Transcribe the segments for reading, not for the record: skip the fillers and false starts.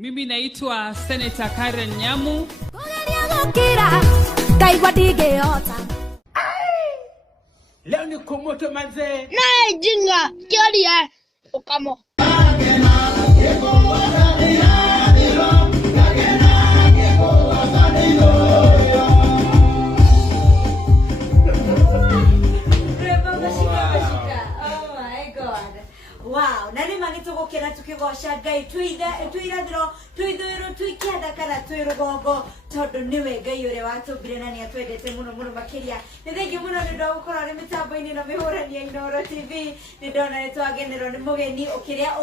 Mimi naitwa Senator Karen Nyamu. Leo ni kumoto manze. Na jinga kiaria ukamo. Wow, nani mangito gukira tukigosha Ngai twirathiro twikienda kana twirugongo tondu niwe Ngai uri watumbire na ni atwendete muno makiria. Ni thengi muno ni ndo gukora ri mitambo-ini no mihurania Inooro TV. Ni ndona ni twagenerwo ni mugeni ukiria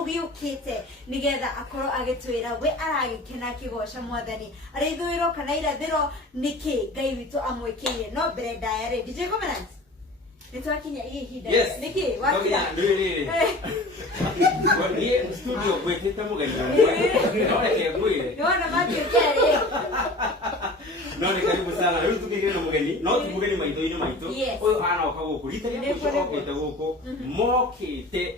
ugiukite nigetha akorwo agitwira we aragikena kigosha mwathani ari ithwiro kana irathiro niki Ngai witu amwikirie no mbere ndaya DJ Covenant. Nitwakinya ihinda. Yes. Niki wakinya. Ni studio kwetete mugeni. Nore ngwire. Niona matio kere. Nore karibu sana. Rĩu tukigire na mugeni. No ti mugeni maitho-ini maitu. Uyu ana oka guku. Rita rĩa mũico okĩte guku. Mokĩte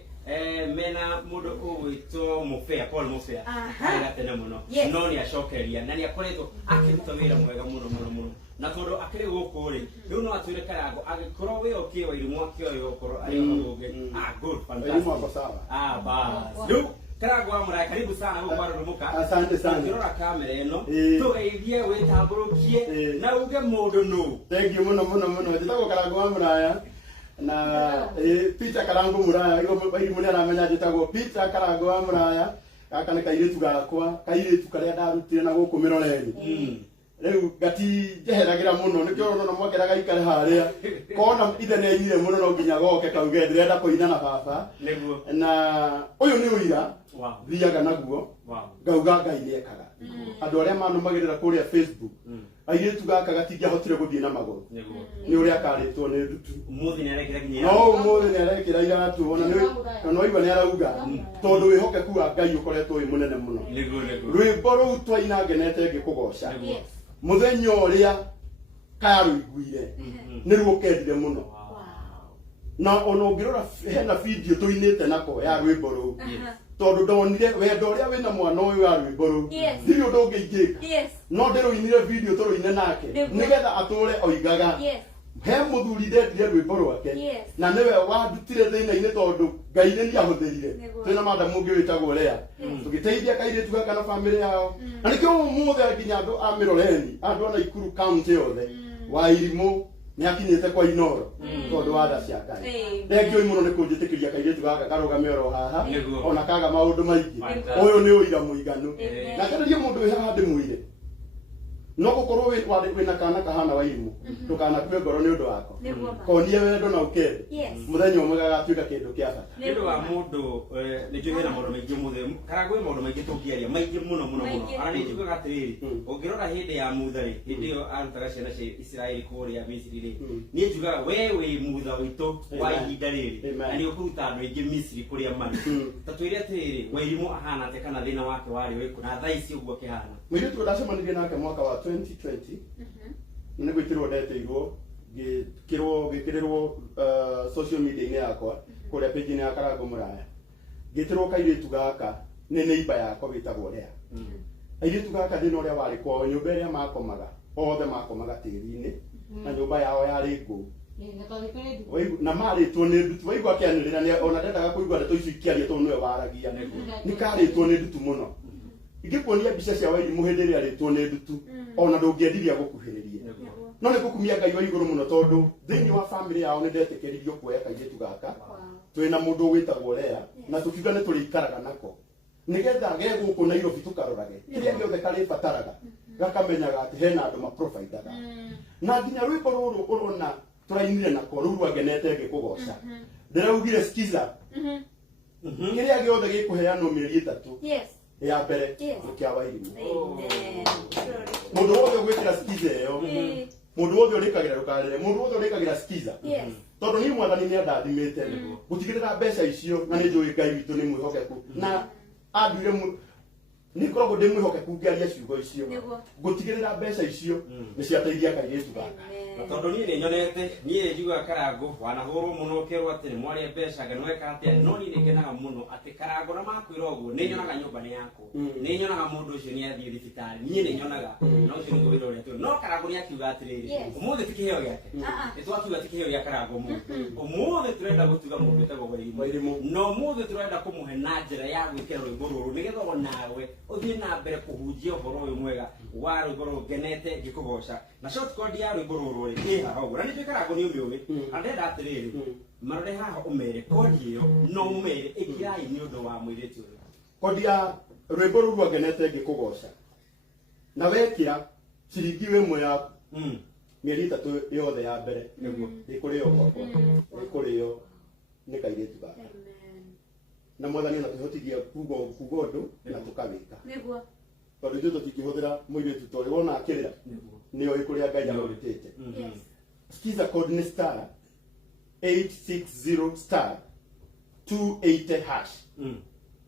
mena mundu ugwitwo Mufea Paul Mufea. Agatene muno. No ni acokeria na ni akoretwo akiruta wĩra mwega muno. Na tondu akiri guku ri riu no atwire Karango agikorwo we okie wa irimu akioyo okoro ari muthungi good fantastic bas riu Karango amura karibu sana guku barurumuka. Asante sana ndirora kamera ino tugeithie witamburukie na uge mundu nu. Thank you muno nditagwo Karango amuraya na Peter Karango muraya irimu ni aramenya nditagwo Peter Karango amuraya gaka ni kairitu gakwa kairitu karia ndarutire na guku miroreni. Leo gati jeheragira muno nikyo no mwakeraga ikare haria kona ithene nyire muno no nginya goke kauge ndirenda kuina na baba niguo na uyu ni uira thiaga naguo ngauga Ngai ni ekaga andu aria manumagirira kuria Facebook airetu gaka gatingia hotire guthie na maguru ni uria akaritwo ni ndutu umuthi ni arekira ginya no umuthi ni arekira iratu ona ni no igwa ni arauga tondu wihokeku wa Ngai ukoretwo wi munene muno niguo rwimbo ru twaina ngenete ngikugosha muthenya uria karuiguire ni ruokendire muno na ono ngirora hena video tuinite nako ya rwimbo ru tondu ndonire wendo uria wina mwana uyu wa rwimbo ru ndio ndongejika no ndiruinire video turuine nake nigetha ature oigaga he muthuri ndendire rwimbo rwake na niwe wandutire thina-ini tondu Ngai ni ahutherire twina madamu ungi witagwo Lea tugiteithia kairitu gaka na family yao na nikio umuthe nginya andu a Miroreni andu ana Ikuru county yothe wa irimu ni akinyite kwa Inooro tondu wa tha cia Ngai. Thank you muno ni kunjitikiria kairitu gaka karugame oro haha ona kaga maundu maingi uyu ni uira muiganu na kendia mundu wi haha ndimwire no gukorwo wina kana kahana wa irimu tukana kwe ngoro ni undu wako konie wendo na ukende muthenya umwe gagatuika kindu kia bata ni undu wa mundu ni njugena maundu maingi muthe Karango maundu maingi tukiaria maingi muno ana ni njugaga atiriri ungirora hindi ya mutha ri hindi yo arutaga ciana cia Israeli kuria Misiri ri ni njugaga we wi mutha witu wa ihinda riri na ni ukuruta andu aingi Misiri kuria mari ta twire atiriri wa irimu ahana te kana thina wake wari wiku na thaici uguo kihana mwiri tu ndacemanirie nake mwaka wa 2020 ni gwitirwo ndeteirwo gikirirwo social media ini yakwa kuria page ya Karango muraya gitirwo kairitu gaka ni neighbor yakwa witagwo Lea airitu gaka thina uria wari kwao nyumba iria makomaga othe makomaga tiri-ini na nyumba yao yari ngu na maritwo ni ndutu waigua kianirira ona ndendaga kuigua ndeto icio ikiaria tondu niwe waragia ni karitwo ni ndutu muno ingikuonia mbica cia wairimu hindi ria ritwo ni ndutu ona ndungiendiria gukuhiririe no ni gukumia Ngai wa iguru muno tondu thiini wa family yao ni ndetikiririo kuoya kairitu gaka twina mundu witagwo Lea na tukiuga ni turikaraga nako nigetha ge guku Nairobi tukarorage kiria giothe kari bataraga gakamenyaga ati hena andu maprovidaga na nginya rwimbo ruru urona turainire nako ruru rwangenete ngikugosha ndiraugire skiza kiria giothe gikuheanwo mieri 3 ya mbere ukia wairimu mundu wothe gwikira skiza iyo mundu wothe urikagira rukarire mundu wothe urikagira skiza tondu ni mwathani ni andathimite gutigirira mbeca icio na ni njui Ngai witu ni mwihokeku na anduire ni koragwo ndi mwihokeku ngiaria ciugo icio Nĩguo. gutigirira mbeca icio ni ciateithia kairitu gaka na tondu nie ni nyonete nie njiga Karango wanahurwo muno kerwa ati ni mwaria mbeca ganweka ati no ni ngenaga muno ati Karango na makwira uguo ni nyonaga nyumba ni yako ni nyonaga mundu ucio ni athie thibitari nie ni nyonaga no ucio ni wira uria tu no Karango ni akiuga atiriri umuthi tikiheo giake ni twakiuga tikiheo gia Karango umuthi turenda gutuga mundu etago Wairimu no umuthi turenda kumuhe na njira ya gwikira rwimbo ruru nigetha nawe uthie na mbere kuhunjia uhoro uyu mwega wa rwimbo ruru ngenete ngikugoca na short code ya rwimbo ruru ni haho na ni Karango ni umiume andenda atiriri marore haha umere kodi iyo no umere ikirai ni undu wa mwiritu uyu kodi ya rwimbo ruru ngenete ngikugoca na wekira ciringi wimwe ya mieri 3 yothe ya mbere niguo ikurio gwakwa ikurio ni kairitu gaka na mwathani na tuhotithia kuga undu na tukawika niguo tondu ithuĩ tũtingĩhũthĩra mũirĩtu tondũ wona akĩrĩra nĩo ĩkũrĩa Ngai amũrutĩte. Skiza code nĩ star 860 star 280 hash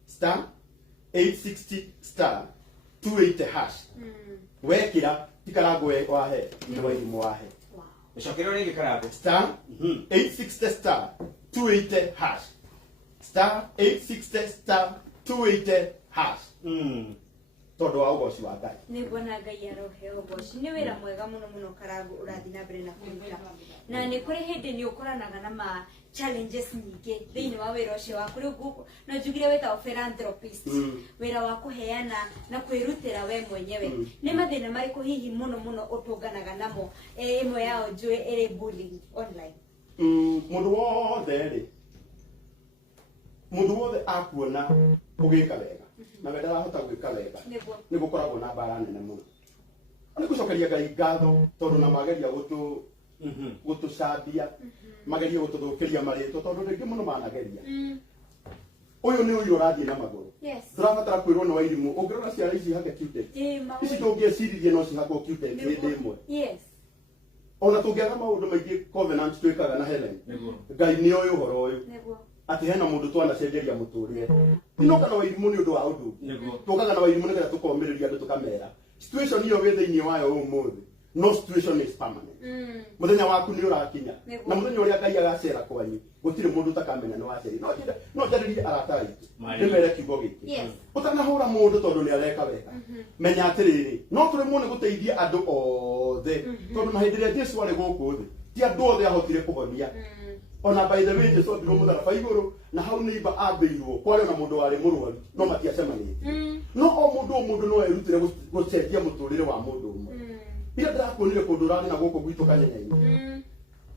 star 860 star 280 hash wekĩra ti Karango wahe nĩ Wairimu wahe icokero ringi Karango star 860 star 280 hash star 860 star 280 hash tondu wa ugoci wa Ngai niguo na Ngai arohe ugoci ni wira mwega muno muno Karango urathi na mbere na kuruta na ni kuri hindi ni ukoranaga na ma challenges nyingi thiini wa wira ucio waku riu guku no njugire wita philanthropist wira wa kuheana na kwirutira we mwenyewe ni mathina mariku hihi muno muno utunganaga namo imwe yao njui iri bullying online mundu wothe akuona ugika wega na wenda rahota gwika wega ni gukoragwo na mbara nene muno ani gucokeria Ngai ngatho tondu na mageria gutucambia mageria gututhukiria marĩtwa tondu rĩngĩ muno manageria uyu ni uyu urathie na maguru turabatara kwirwo ni Wairimu ungirora ciara ici hake cute ici tungĩciririe no cihakwo cute hĩndĩ ĩmwe ona tũngĩaga maũndũ maingĩ covenant twĩkaga na Helen Ngai nĩ oĩ ũhoro ũyũ ati hena mundu twanacenjeria muturire no kana Wairimu ni undu wa undu tukaga na Wairimu nigetha tukomiriria andu tukamera situation hiyo we thiini wayo umuthi no situation is permanent muthenya waku ni urakinya na muthenya uria Ngai agacera kwanyu gutire mundu takamenya ni waceri no njaririe arata aitu ndimere kiugo giki utanahura mundu tondu ni areka wega menya atiriri no turi muone guteithia andu othe tondu mahindiria Jesu ari guku thi ti andu othe ahotire kuhonia ona by the way Jesu ndiro muthara iguru na hau neighbor abeirwo kwari na mundu wari murwaru no matiacemanitie no o mundu no erutire gucenjia muturire wa mundu umwe ira ndakuonire kundu rani na guku gwitu Kanyenya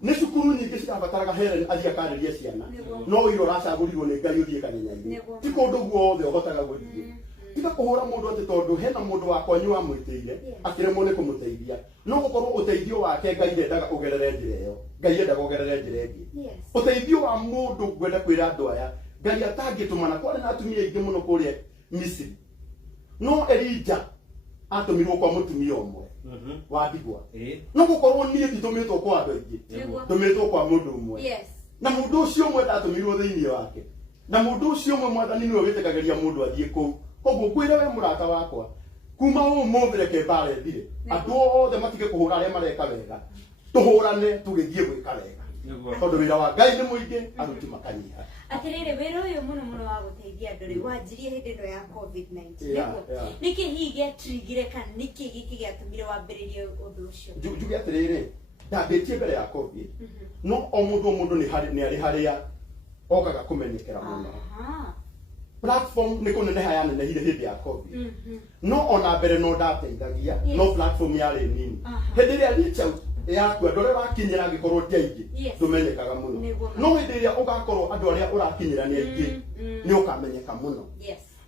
ni cukuru nyingi cirabataraga Helen athia kariria ciana no wiro racagurirwo ni Ngai uthie Kanyenya ti kundu guothe uhotaga guthie tiga kuhura mundu ati tondu hena mundu wakwa nyu amwitiire akiremwo ni kumuteithia no gukorwo uteithio wake Ngai ndendaga ugerere njira iyo Ngai endaga ugerere njira ingi uteithio wa mundu gwenda kwira andu aya Ngai atangitumana kwari na atumia ingi muno kuria Misiri no Elija atumirwo kwa mutumia umwe wa ndigwa no gukorwo nie titumitwo kwa andu aingi tumitwo kwa mundu umwe na mundu ucio umwe atumirwo thiini wake na mundu ucio umwe mwathani niwe witikagiria mundu athie kuu koguo kwira we murata wakwa kuma umuthi reke mbara ithire andu othe matige kuhura aria mareka wega tuhurane tugithie gwika wega tondu wira wa Ngai ni muingi aruti makanyiha atirire wira uyu muno muno wa guteithia andu ri wanjirie hindi ino ya COVID-19 niki higia trigire kan niki giki giatumire wambiririe undu ucio njuge atirire ndambitie mbere ya COVID no o mundu ni ari haria okaga kumenyekera muno platform ni kuneneha yanenehire hindi ya COVID no ona mbere no ndateithagia no platform yari nini hindi iria reach out yaku andu aria urakinyira angikorwo ti aingi tumenyekaga muno no hindi iria ugakorwo andu aria urakinyira ni aingi ni ukamenyeka muno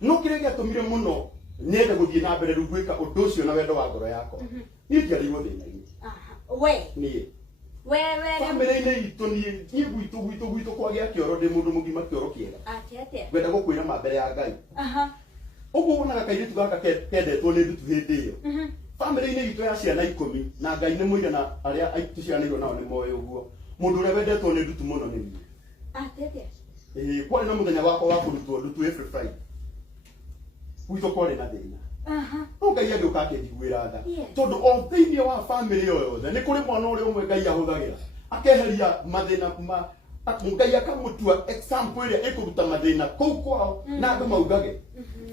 no kiria giatumire muno niende guthie na mbere gwika undu ucio na wendo wa ngoro yako ni ndiarirwo thina-ini ni family-ini itu ni gwitu kwagia kioro ndi mundu mugima kioro kiega gwenda gukwira ma mbere ya Ngai uguo wonaga kairitu gaka kendetwo ni ndutu hindi iyo family-ini itu ya ciana 10 na Ngai ni muira na aria tucianirwo nao ni moyo uguo mundu uria wendetwo ni ndutu muno ni kwari na muthenya wakwa wa kurutwo ndutu every Friday gwitå kwarä na thä na Aha. no ngai agä å ka akä njiguä ra tha Yes. tondå o thä inä wa bamä rä o yothe nä kå rä mwana å rä a å mwe ngai ahå thagä ra akeheria mathä na ngai akamå tua example ä rä a ä kå ruta mathä na kå u kwao na andå maugage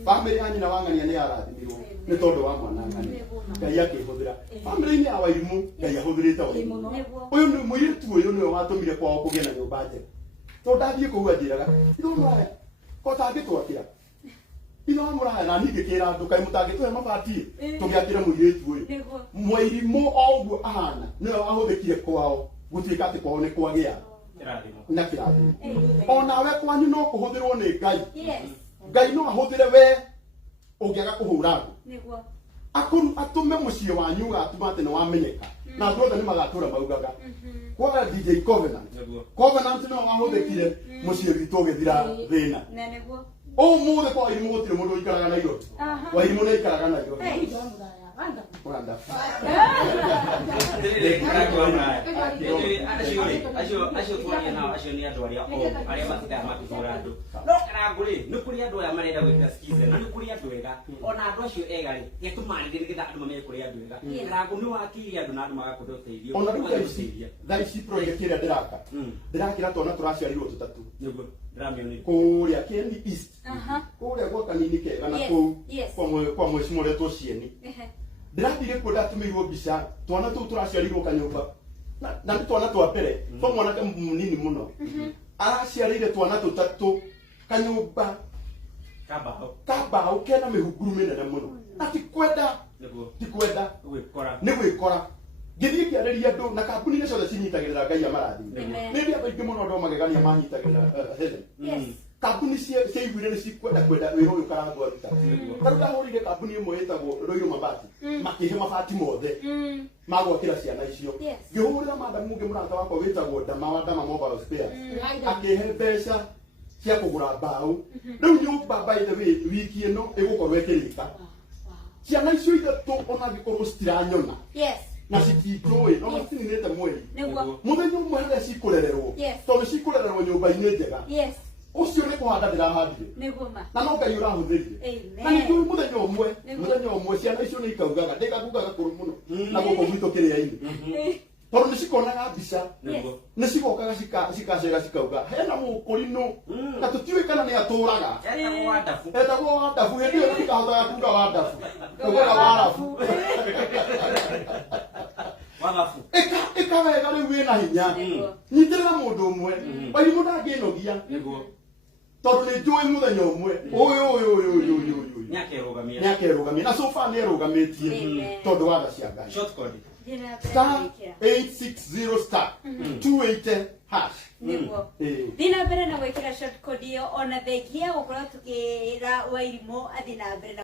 bamä rä ya nyina wa ng'ania nä yarathimirwo nä tondå wa mwana ng'ania ngai akä hå thä ra bamä rä-inä ya Wairimu ngai ahå thä rä te Wairimu Nĩguo. å yå nä må irä tu å yå nä we watå mire kwao kå gä na nyå mba njega tondå ndathiä kå u anjä raga itåmraya ko tangä twakä ra ithe wa må raya na ningä kä ra andå kaä må tangä tå he mabati tå gä akä re må irä tu å yå Nĩguo. Mwairimu o ũguo ahana nä we wahå thä kire kwao gå tuä ka atä kwao nä kwagä a Kĩrathimo. na kä rathimo onawe kwanyu no kå hå thä rwo nä ngai Yes. ngai no ahå thä re we å ngä aga kå hå ra andå Nĩguo. atå me må ciä wanyu gatuma atä nä wamenyeka na andå othe nä magatå ra maugaga kwa DJ Covenant Nĩguo. Covenant nä we wahå thä kire må ciä witå å gä thira thä na Na nĩguo. å må thä kwa Wairimu gå tirä må ndå å ikaraga Nairobi Aha. Wairimu nä aikaraga Nairobi Hey. Wanda. acio twaria nao acio nä andå arä a arä a matindaga makä ra andå no karangå rä nä kå rä andå aya marenda gwä ka na nä kå rä andå ega ona andå acio ega rä getå marä nä getha andå mamenye kå rä andå ega karangå nä wakä ire andå na andå magakå ũteithio ona rä u thaa ici project ä rä a ndä raka ndä rakä ra twana tå raciarirwo tå tatå nä guo ndä ramä onä kå rä a Kieni East Aha. kå rä a gwa kanini kega na Yes, kå yes. kwa mwecimu å rä a two cieni Ehe. ndä rathire kuo ndatumä irwo mbica twana tå u tå raciarirwo kanyå mba na nä twana twa mbere to mwanake må nini må no araciarä ire twana tå tatå kanyå mba kambao kambaå kena mä hunguru mä nene må no na tikwenda nä guo tikwenda gwä kora nä gwä kora ngä thiä kä arä ria andå na kambuni nä ciothe cinyitagä rä ra ngai amarathime Amen. nä ndä andå aingä må no andå magegania manyitagä rä ra Yes. kambuni cia iguire nä cikwenda kwenda wä ra å yå karangwo aruta tarä ndahå rä ire kambuni ä mwe ä tagwo Roiro Mabati makä he mabati mothe magwakä ra ciana icio Yes. ngä hå rä ra mandamu å ngä må rata wakwa wä tagwo Ndama wa Ndama Mobile Spares akä he mbeca cia kå gå ra mbaå rä u nyå mba wiki ä no ä gå korwo ä kä rä ka ciana icio ithatå ona angä korwo citiranyona Yes. na citingä ona citinä te mweri Nĩguo. må thenya å mwe harä a cikå rererwo Yes. tondå cikå rererwo nyå mba-inä njega Yes. å cio nä kå handa ndä rahandire Nĩguo ma. na no ngai å rahå thä rire Amen. na nä må thenya å mwe Nĩguo. må thenya å mwe ciana icio nä ikaugaga ndä gakugaga kå rå må no na gå kå gwitå kä rä a-inä tondå nä cikonaga mbica nä guo nä cigokaga cikacera cikauga hena må kå rinå na tå tiå kana nä atå raga etagwo wandabu etagwo wandabu hä ndä ä yo nä tikahotaga kuga wandabu tågåra warabu wathabu ä ka wega rä u wä na hinya nyitä rä ra må ndå å mwe Wairimu ndangä nogia nä guo tondå nä njå ä må thenya å mwe nä akerå gamia nä akerå gamia na sofa nä erå gamä tie Amen. tondå wa tha cia ngai short code Thiĩ na mbere star gwĩkĩra. 860 star 280 hash Nĩguo. Eh. Thiĩ na mbere na gwĩkĩra short code ĩyo ona thengia gũkorwo tũkĩra Wairimu athiĩ na mbere na